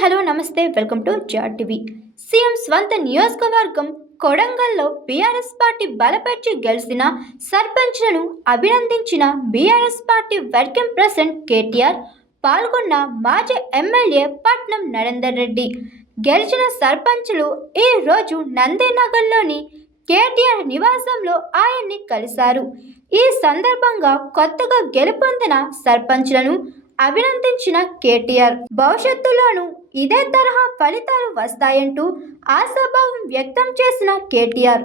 Hello నమస్తే welcome to జార్ TV. CM స్వంత నియోజకవర్గం కొడంగల్లో బీఆర్ఎస్ పార్టీ బలపరిచి గెలిచిన సర్పంచ్లను అభినందించిన BRS party working president KTR పాల్గొన్న మాజీ ఎమ్మెల్యే పట్నం నరేందర్ రెడ్డి. గెలిచిన సర్పంచులు ఈ రోజు నందినగర్లోని కేటీఆర్ నివాసంలో ఆయన్ని కలిశారు. ఈ సందర్భంగా కొత్తగా గెలుపొందిన సర్పంచ్లను అభినందించిన కేటీఆర్. భవిష్యత్తులోనూ ఇదే తరహా ఫలితాలు వస్తాయంటూ ఆశాభావం వ్యక్తం చేసిన KTR.